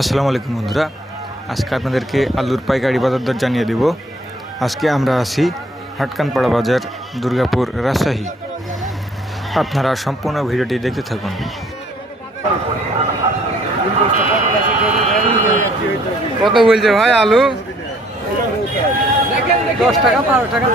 আসসালামু আলাইকুম বন্ধুরা, আজকে আপনাদেরকে আলুর পাইকারি বাজার দর জানিয়ে দেব। আজকে আমরা আছি হাটকানপাড়া বাজার, দুর্গাপুর, রাজশাহী। আপনারা সম্পূর্ণ ভিডিওটি দেখতে থাকুন। কত বলছে ভাই আলু? 10 টাকা 12 টাকা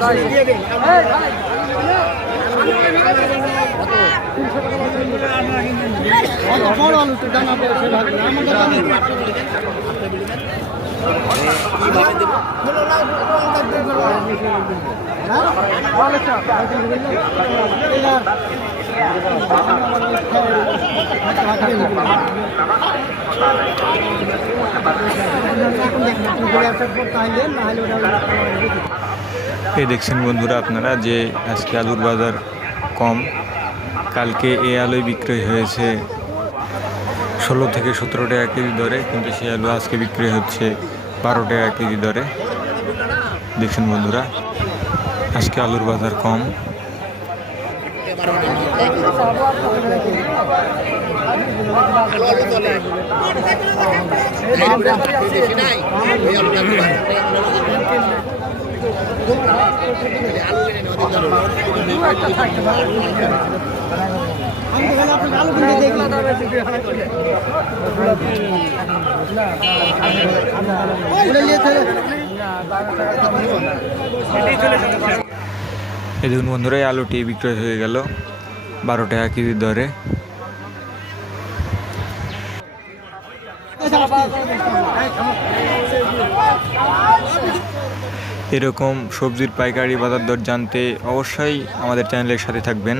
এই দেখছেন বন্ধুরা আপনারা যে আজকে আলুর বাজার কম। কালকে এই আলুই বিক্রয় হয়েছে 16 থেকে 17 টাকা কেজি দরে, কিন্তু সেই আলু আজকে বিক্রি হচ্ছে 12 টাকা কেজি দরে। দেখছেন বন্ধুরা, আজকে আলুর বাজার কম। এই দেখুন বন্ধুরা, এই আলুটি বিক্রয় হয়ে গেল 12 টাকা কেজি দরে। এরকম সবজির পাইকারি বাজার দর জানতে অবশ্যই আমাদের চ্যানেলের সাথে থাকবেন।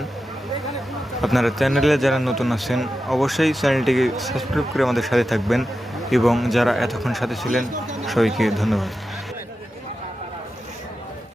আপনারা চ্যানেলে যারা নতুন আছেন অবশ্যই চ্যানেলটিকে সাবস্ক্রাইব করে আমাদের সাথে থাকবেন, এবং যারা এতক্ষণ সাথে ছিলেন সবাইকে ধন্যবাদ।